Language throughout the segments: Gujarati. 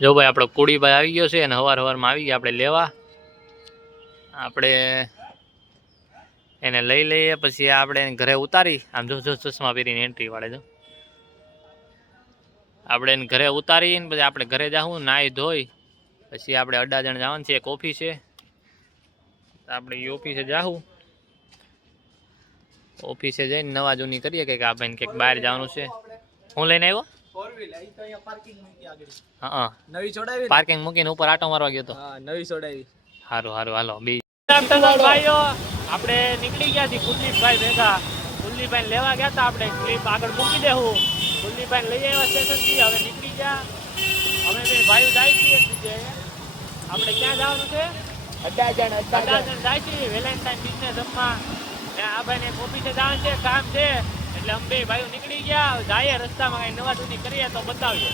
જો ભાઈ આપણો કુડીભાઈ આવી ગયો છે અને હવારમાં આવી ગયા આપણે લેવા. આપણે એને લઈ લઈએ પછી આપણે ઘરે ઉતારી. આમ જો ચશ્મા પહેરીને એન્ટ્રી વાળે જો આપણે એને ઘરે ઉતારીને પછી આપણે ઘરે જાઉં નાહી ધોઈ પછી આપણે અડાજણ જવાનું છે. એક ઓફિસ છે આપણે એ ઓફિસે જાઉં. ઓફિસે જઈને નવા જૂની કરીએ કે આ ભાઈને કંઈક બહાર જવાનું છે. હું લઈને આવ્યો હા પાર્કિંગ મૂકીને ઉપર આટો મારવા ગયો તો નવી છોડાવી. સારું સારું હાલો ભાઈઓ આપણે નીકળી ગયા છીએ કુલદીપભાઈ ભેગા. કુલદીપભાઈ લેવા ગયા હતા આપણે ક્લિપ આગળ મૂકી દેવું. કુલદીપભાઈ લઈ આવ્યા સ્ટેશનથી હવે નીકળી ગયા. અમે બે ભાઈઓ જાય છીએ આપણે ક્યાં જવાનું છે? અડાજણ જાય છે વેલેન્ટાઇન બિઝનેસ રમવા. આ ભાઈને ઓફિસે જવાનું છે કામ છે એટલે અમે બે ભાઈઓ નીકળી ગયા. જાય રસ્તામાં કઈ નવા જૂની કરીએ તો બતાવીએ.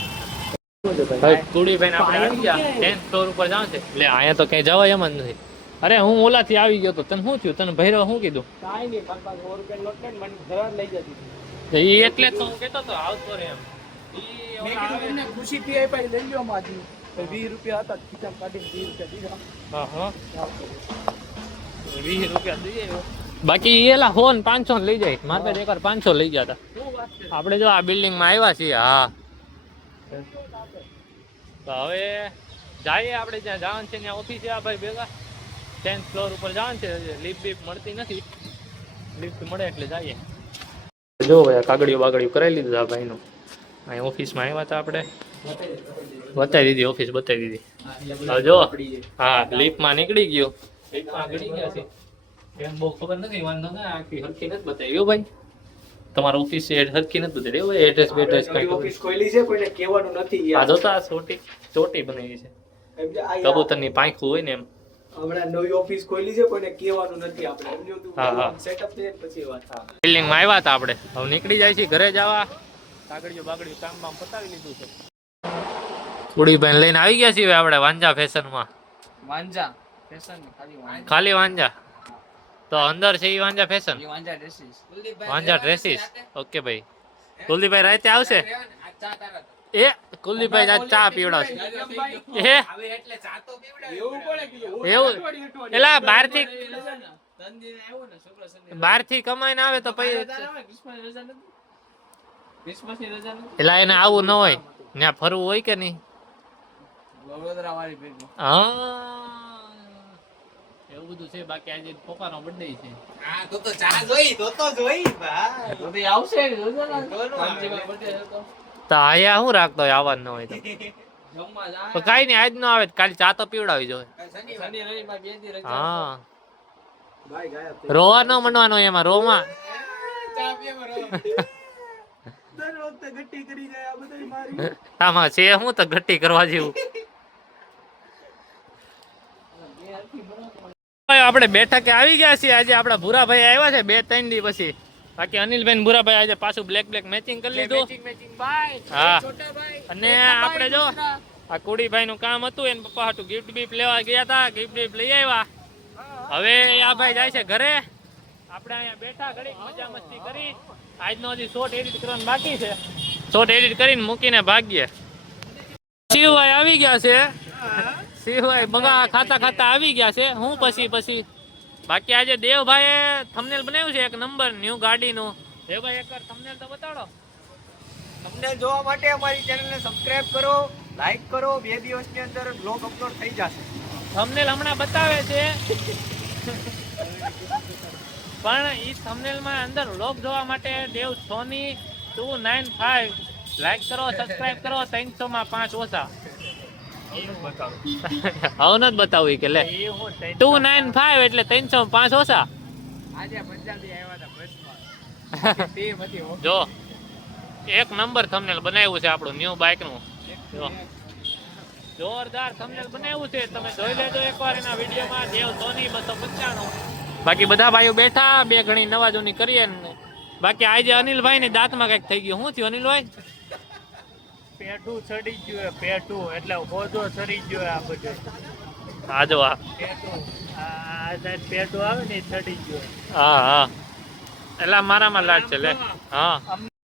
કુડીભાઈ આપણે આવી ગયા 10th ફ્લોર ઉપર જવાનું છે એટલે અહીંયા તો કઈ જવાય એમ જ નથી. અરે હું ઓલાથી આવી ગયો તો તને શું થયું? તને ભૈરવ શું કીધું? એ એટલે તો હું કેતો તો આવતો રે એમ. ખુશીથી આપ્યા લઈ લ્યો માજી. 20 રૂપિયા હતા ખીચામાં કાઢીને 20 રૂપિયા દીધા. હા 20 રૂપિયા દઈએ. બાકી એલા ફોન 500 લઈ જાય. મારા પાસે એકવાર 500 લઈ ગયા હતા. આપણે જો આ બિલ્ડિંગ માં આવ્યા છીએ. હા તો હવે જઈએ આપણે જ્યાં જવાનું છે ત્યાં ઓફિસે. આ ભાઈ ભેગા 10th ફ્લોર ઉપર જવાનું છે. લિફ્ટ બીફ મળતી નથી. લિફ્ટ મળે એટલે જઈએ. જો ભાઈ કાગળિયું બાગળિયું કરાવી લીધું આ ભાઈનું. અહીં ઓફિસમાં આવ્યા હતા આપણે. બતાવી દીધી ઓફિસ બતાવી દીધી. હવે જો હા લિફ્ટમાં નીકળી ગયો. લિફ્ટમાં ગળી ગયા છે એમ બહુ ખબર નથી. વાંધો ના આખી હરખી નથી બતાવી ભાઈ. તમારો ઓફિસ હરખી નથી બતાવી ભાઈ. એડ્રેસ બેડ્રેસ કઈ ઓફિસ ખોલી છે કોઈને કહેવાનું નથી. આ જોતા ચોટી બનાવી છે કબૂતરની પાંખું હોય ને એમ. હમણાં નવી ઓફિસ ખોલી છે કોઈને કહેવાનું નથી. આપણે સેટઅપ છે પછી વાત. બિલ્ડિંગમાં આવ્યા હતા આપણે. હવે નીકળી જાય છે ઘરે જવા. કાગળિયું બાગળિયું કામ બામ પતાવી લીધું છે. કુડીભાઈ લઈને આવી ગયા છીએ આપણે વાંજા ફેશનમાં. વાંજા ફેશન ખાલી વાંજા તો અંદર છે એ વાંજા ફેશન. વાંજા ડ્રેસીસ. ઓકે ભાઈ કુલદીપભાઈ રાતે આવશે. એ કુલદીપભાઈ આજ ચા પીવડાવશે. એવું એલા બહારથી કમાઈને આવે તો પછી એલા એને આવું ન હોય ત્યાં ફરવું હોય કે નહીં. હા એવું બધું છે. બાકી આજે પપ્પાનો બર્થડે છે. તો આયા શું રાખતો હોય આવવા ન હોય તો કઈ નઈ આજ નો આવે કાલે ચા તો પીવડાવી જોઈએ. હા રોવા ન મનવાનો એમાં રોમાં આમાં છે હું તો ગટ્ટી કરવા જેવું. આપણે બેઠકે આવી ગયા છીએ. આજે આપડા ભૂરાભાઈ આવ્યા છે 2-3 દી પછી. બાકી અનિલભાઈ ભૂરાભાઈ આજે પાછું બ્લેક મેચિંગ કરી લીધું. હા અને આપણે જો આ કુડીભાઈ નું કામ હતું એને પપ્પા હાટું ગિફ્ટ બીફ લેવા ગયા હતા. ગિફ્ટ બીફ લઈ આવ્યા. હવે આ ભાઈ જાય છે ઘરે. આપણે અહીંયા બેઠા ઘડીક મજા મસ્તી કરી. આજનો હજી શોર્ટ એડિટ કરવાનું બાકી છે. શોર્ટ એડિટ કરીને મૂકીને ભાગીએ. શિવભાઈ આવી ગયા છે. શિવભાઈ બગા ખાતા ખાતા આવી ગયા છે. હું પછી બાકી આજે દેવભાઈએ થંબનેલ બનાવ્યું છે એક નંબર ન્યુ ગાડીનું. દેવભાઈ એકવાર થંબનેલ તો બતાડો. થંબનેલ જોવા માટે અમારી ચેનલને સબસ્ક્રાઇબ કરો, લાઈક કરો. 2 દિવસની અંદર બ્લોગ અપલોડ થઈ જશે. થંબનેલ હમણાં બતાવે છે પણ ઈ થંબનેલમાં અંદર વ્લોગ જોવા માટે દેવ સોની 295 લાઈક કરો, સબસ્ક્રાઇબ કરો. 300 માં 5 ઓછા. હવે નથી બતાવું કે લે 295 એટલે 300 માં 5 ઓછા. આજે પંજાબી આવ્યા હતા બસમાં. જો એક નંબર થંબનેલ બનાવ્યું છે આપણું ન્યુ બાઇક નું. જોરદાર થંબનેલ બનાવ્યું છે. તમે જોઈ લેજો એકવાર એના વિડીયોમાં. દેવ સોની 295. બાકી બધા ભાઈઓ બેઠા. બે ઘણી નવા જૂની કરીએ ને. બાકી આજે અનિલભાઈ ની દાંતમાં કઈક થઈ ગયું. શું થયું અનિલભાઈ? પેટું ચડી ગયું. પેટું એટલે હોજો ચડી ગયો. આ બધું હા જો હા પેટું આવે ને ચડી ગયો. હા એટલે મારામાં લાગ છે લે. હા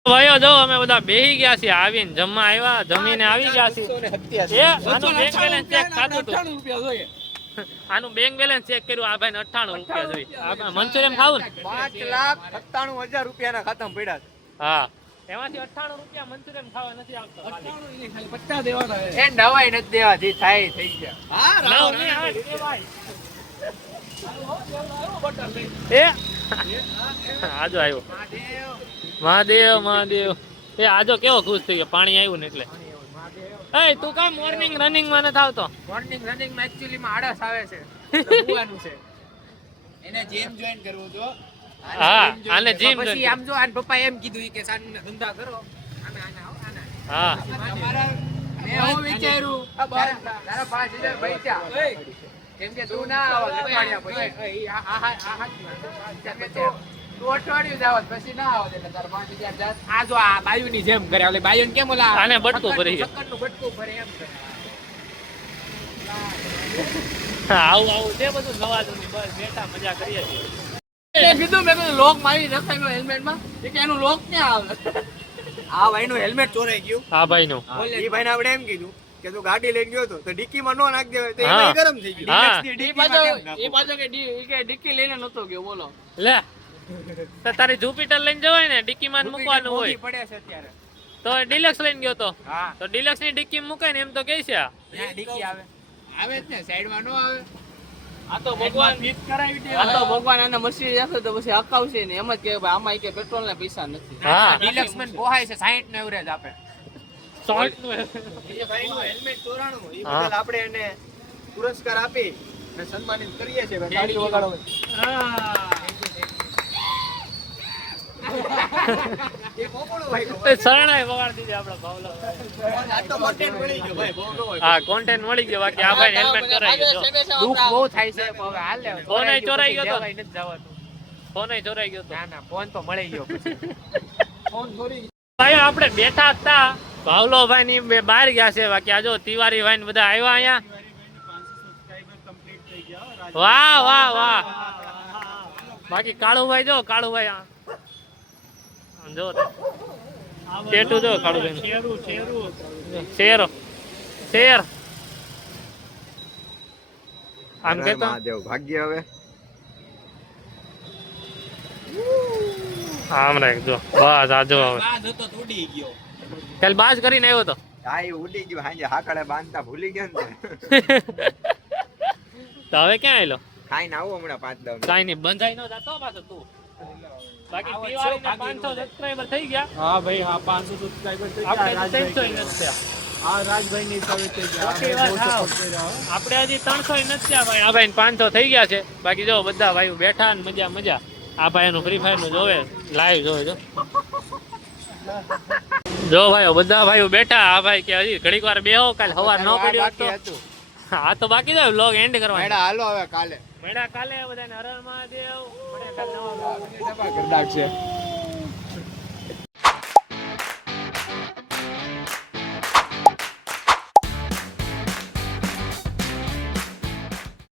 ભાઈઓ જો અમે બધા બેહી ગયા છીએ, આવીને જમવા આવ્યા, જમીને આવી ગયા છીએ. આનું બેંક બેલેન્સ ચેક થતું હતું. આનું બેંક બેલેન્સ ચેક કર્યું, આ ભાઈ 98 રૂપિયા જોઈ. આ મંચુરિયન ખાવું ને 5,97,000 રૂપિયાના ખાતામાં પડ્યા છે. હા, એમાંથી 98 રૂપિયા મંચુરિયન ખાવા નથી આવતા. એ નવાઈ નથી દેવા, જે થાય થઈ ગયા. આજો આવ્યો મહાદેવ મહાદેવ. એ આજો કેવો ખુશ થઈ ગયો, પાણી આવ્યું ને એટલે. એ તું કામ મોર્નિંગ રનિંગ માં નથી આવતો? મોર્નિંગ રનિંગ માં એક્ચ્યુઅલી માં આળસ આવે છે. ભૂવાનું છે. એને જીમ જોઈન કરવું તો. હા, આને જીમ પછી આમ જો આન પપ્પા એમ કીધું કે સાંજના ધંધા કરો. હા, મેં હું વિચાર્યું તારા 5,000 પૈસા કેમ કે તું ના આવો અઠવાડિયા પછી તું અઠવાડિયું જ આવત પછી ના આવો એટલે તારા 5,000 જાત. આ જો આ બાયુની જેમ કરે, ઓલે બાયુને કેમ ઓલા આને બટકું ભરી ગયું. સક્કરનું બટકું ભરે એમ કરે. આવું આવું છે બધું નવાજુની. બસ બેઠા મજા કરીએ છીએ. મેં કીધું લોક મારી નખાયો હેલ્મેટમાં કે એનું લોક ક્યાં આવે. આ ભાઈનું હેલ્મેટ ચોરાઈ ગયું. હા ભાઈ નું. એ ભાઈને આપણે એમ કીધું કે તું ગાડી લઈને ગયો તો ડિક્કીમાં નો નાખ દેવાય તો હા. એમાં ગરમ થઈ ગયું. હા. એ પાછો કે ડિક્કી લઈને નતો ગયો બોલો. લે તો તારી જુપિટર લઈને જવાય ને, ડિક્કી માં મૂકવાનું હોય. પડે છે અત્યારે. તો ડિલક્સ લઈને ગયો તો હા. તો ડિલક્સ ની ડિક્કી મૂકાય ને એમ તો કે છે. ત્યાં ડિક્કી આવે. આવે જ ને સાઈડમાં નો આવે. આ તો ભગવાન ફિટ કરાવી દે. આ તો ભગવાન આને મશીન જશે તો પછી હકાવશે ને એમ જ કે ભાઈ આમાં કે પેટ્રોલ ના પૈસા નથી. હા. ડિલક્સ માં પોહાય છે 60 નો એવરેજ આપે. શોર્ટ નું એ ભાઈનું હેલ્મેટ ચોરાણું એ હા. બદલ આપણે એને પુરસ્કાર આપી અને સન્માનિત કરીએ છીએ. તાળી વગાડો. એ કોકળો ભાઈ નો. શરણાઈ વગાડી દીધી આપડે ભાવલો. આ તો content મળી ગયો ભાઈ બહુ નો હોય. હા, કોન્ટેન્ટ મળી ગયો. બાકી આ ભાઈ હેલ્મેટ ચોરાઈ ગયો. દુઃખ બહુ થાય છે પણ હવે હાલ લે. ફોન ય ચોરાઈ ગયો તો. લેવાય નથી જવાતું. ફોન ચોરાઈ ગયો તો. ના ના ફોન તો મળી ગયો પછી. ફોન ચોરી ભાઈ આપણે બેઠા હતા, ભાવલો ભાઈ ની બહાર ગયા છે. બાકી આજો તિવારી ભાઈ ને બધા આવ્યા અહીંયા. વાહ વાહ વાહ. બાકી કાળુભાઈ જો, કાળુભાઈ આમ જો ટેટુ જો કાળુભાઈ શેરો શેર આમ કેતો મહાદેવ ભાગ્ય હવે આમ રાખ જો. બસ આ જો હવે બાદ હતો તો ઉડી ગયો. કાલ બાજ કરીને આવ્યો તો. આ એ ઉડી ગયું હાંજે હાકડે બાંધતા ભૂલી ગયા ને તો હવે ક્યાં આવેલો? ખાઈને આવું હમણાં 5-10 કાઈ નહીં, બંધાઈ નો જાતો પાછો તું. બાકી તિવારીને 500 સબસ્ક્રાઇબર થઈ ગયા. હા ભાઈ હા 500 સબસ્ક્રાઇબર થઈ આપણે 300 ય નથી થયા. હા રાજભાઈ ની સવે થઈ બાકી વાત હાવ. આપણે હજી 300 ય નથી થયા ભાઈ. આ ભાઈ 500 થઈ ગયા છે. બાકી જો બધા ભાઈઓ બેઠા ને મજા મજા. આ ભાઈ એનું ફ્રી ફાયર નું જોવે, લાઈવ જોવે જો. જો ભાઈઓ બધા ભાઈઓ બેઠા. આ ભાઈ કે હજી ઘડીક વાર બેહો, કાલ સવાર ન પડ્યો હોત તો. હા તો બાકી જાય વ્લોગ એન્ડ કરવાનો. મેડા હાલો હવે કાલે મેળા કાલે બધાને હર હર મહાદેવ. મળીએ કાલે નવા vlog. ડબ્બા કરી નાખશે.